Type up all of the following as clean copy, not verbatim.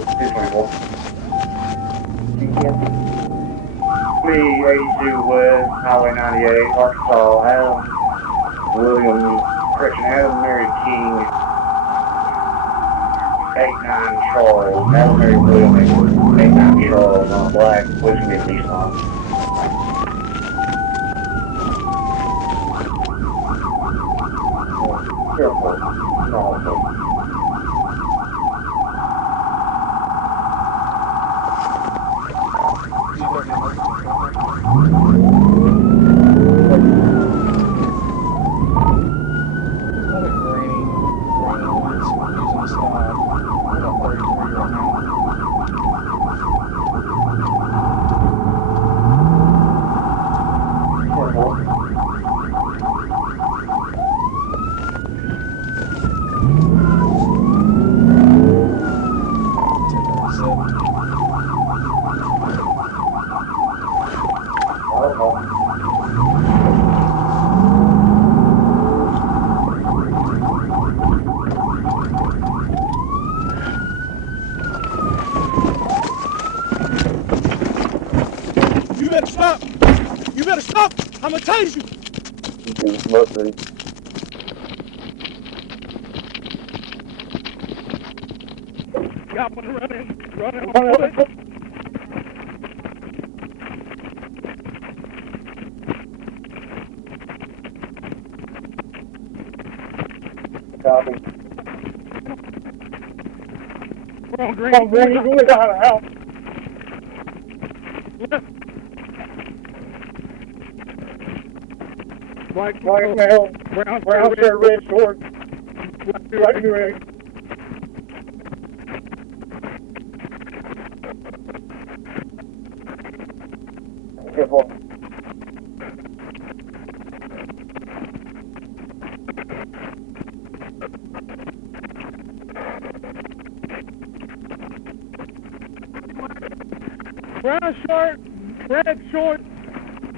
224. Me 82 West, Highway 98, Arkansas, Adam Mary King, 89 Charles, Adam Mary William Edward, 89 Charles on a black Whiskey Nissan. Careful, no. You better stop! I'm gonna tase you! Mostly. Got one running on foot. Copy. We're on Green. We're down the house. Left. Black male, brown shirt, red short, black red. Careful. Brown shirt, red short,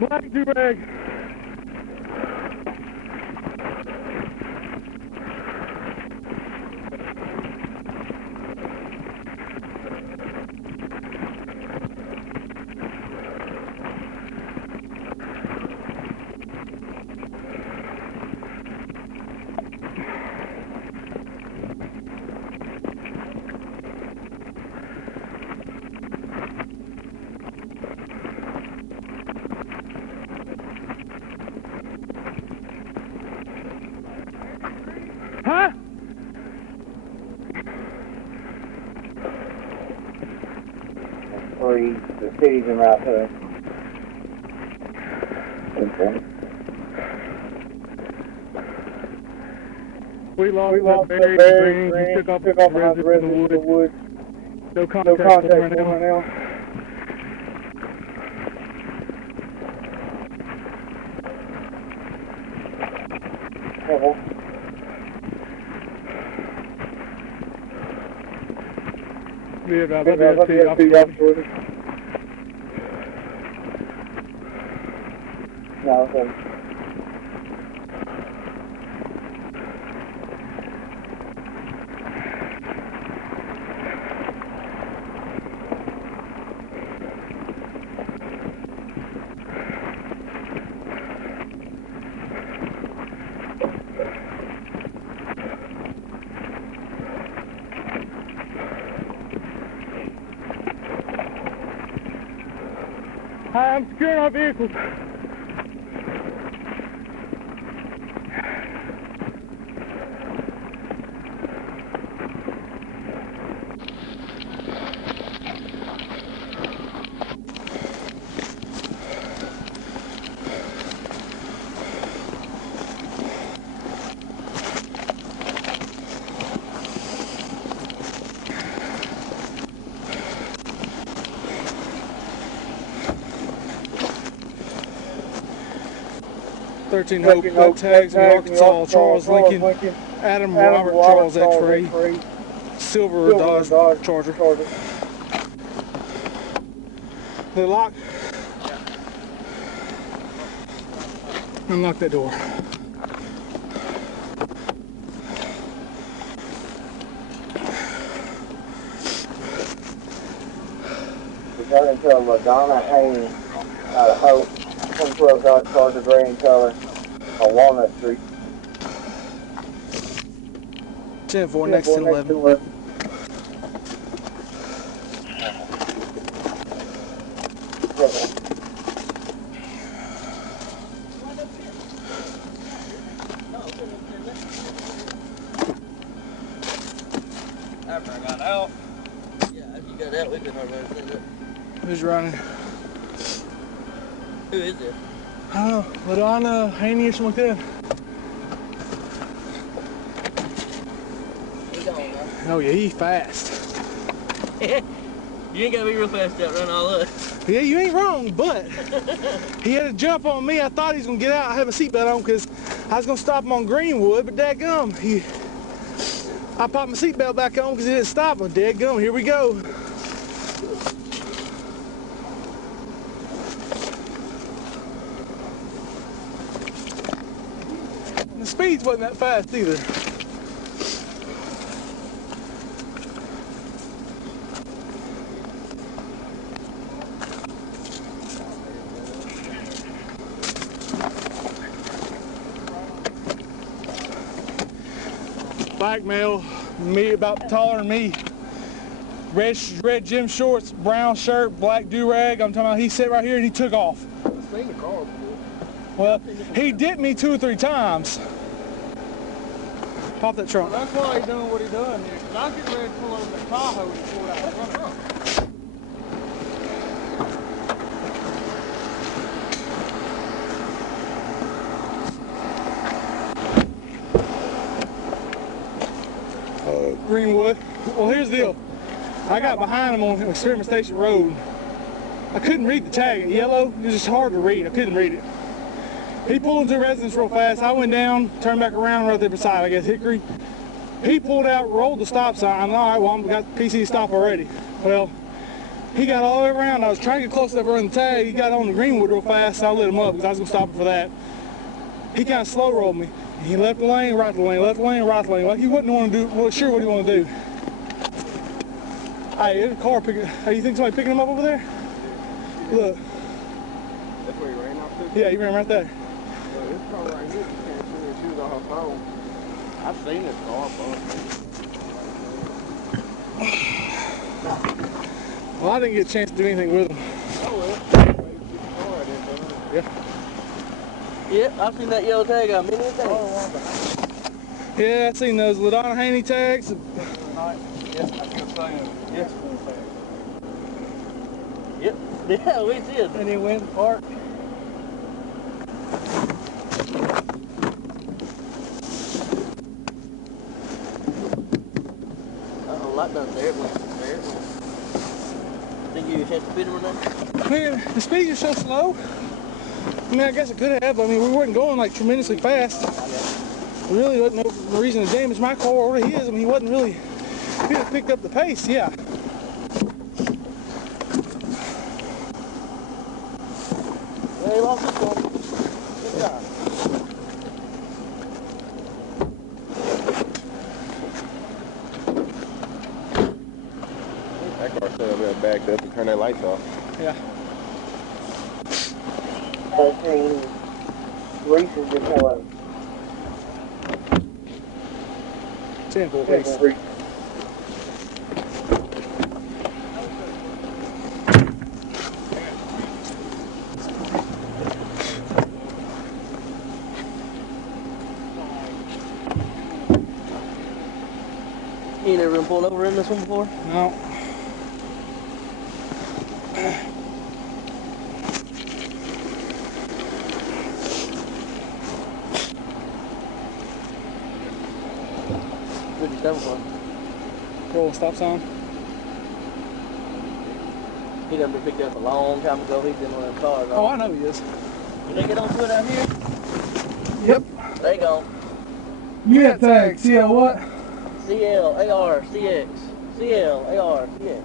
black do-rag. Huh? The city's in right there. Okay. We lost that bearing. He took off behind the rest of the woods. No contact right now. Careful. Yeah, let me have to officer. No, okay. Hi, I'm securing our vehicles. Hope tags in Arkansas, Charles Lincoln, Adam Robert Charles X-ray, Silver Dodge Charger. The lock. Unlock that door. Running to Madonna Haynie out of Hope. 112 Dodge Charger gray in color on Walnut Street. 10-4 next to 11. After I got out. Yeah, after you got out, we couldn't hardly understand it. Who's running? Who is it? I don't know, Ladonna Haynie or something like that. He gone now. Oh yeah, he's fast. You ain't gotta be real fast to outrun all us. Yeah, you ain't wrong, but he had to jump on me. I thought he was gonna get out. I had my seatbelt on because I was gonna stop him on Greenwood, but dadgum, I popped my seatbelt back on because he didn't stop him. Dadgum, here we go. The speeds wasn't that fast either. Black male, me about taller than me. Red gym shorts, brown shirt, black do-rag. I'm talking about he sat right here and he took off. I've seen the car before. Well, he dipped me 2 or 3 times. Pop that trunk. That's why he's doing what he's doing here. Cause I was getting ready to pull over the Tahoe and pull it out the front. Greenwood. Well, here's the deal. I got behind him on Experiment Station Road. I couldn't read the tag in yellow. It was just hard to read. I couldn't read it. He pulled into a residence real fast. I went down, turned back around right there beside, I guess, Hickory. He pulled out, rolled the stop sign. All right, well, I've got PC to stop already. Well, he got all the way around. I was trying to get close enough to run the tag. He got on the Greenwood real fast, so I lit him up because I was going to stop him for that. He kind of slow rolled me. He left the lane, right the lane, left the lane, right the lane. Like he wouldn't want to do, well, sure what he want to do. Hey, there's a car picking, hey, you think somebody picking him up over there? Look. That's where he ran off to? Yeah, he ran right there. Well, this car right here, you can't see it. She was on her phone. I've seen this car, Well, I didn't get a chance to do anything with him. Oh, well. Yeah. Yep, I've seen that yellow tag on many a day. Yeah, I've seen those Ladonna Haynie tags. Yes, I can say it. Yes. Yep, yeah, we did. And he went and parked. Uh-oh, light down there. It went there. Think you had to fit him or nothing? Man, the speeds are so slow. I mean, I guess I could have. I mean, we weren't going like tremendously fast. There really wasn't no reason to damage my car or his. I mean, he wasn't really, he could have picked up the pace, yeah. Yeah, he lost his car. Good job. That car set up there backed up and turned their lights off. Yeah. 13 Reese's before 10-4 pace. You ain't never been pulled over in this one before? No. Where'd you come from? Roll a stop sign. He done been picked up a long time ago. He's in one of them cars. Oh, I know he is. Did they get on foot out here? Yep. They gone. Unit tag, CL what? CL, AR, CX. CL, AR, CX.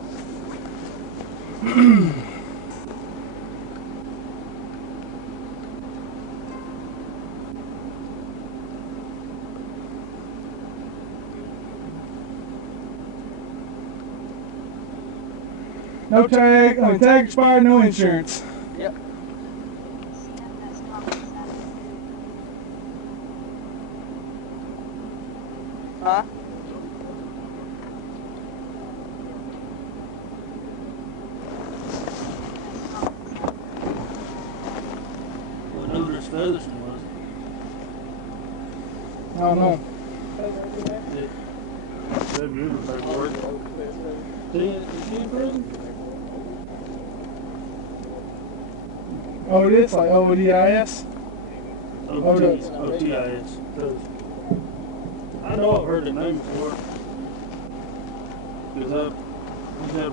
No tag, I mean, tag expired, no insurance. Yep. Huh? Well, I know there's Featherston was. I don't know. That'd be good paperwork. Is she in prison? Oh, it is like ODIS? OTIS. I know I've heard the name before. Because I've had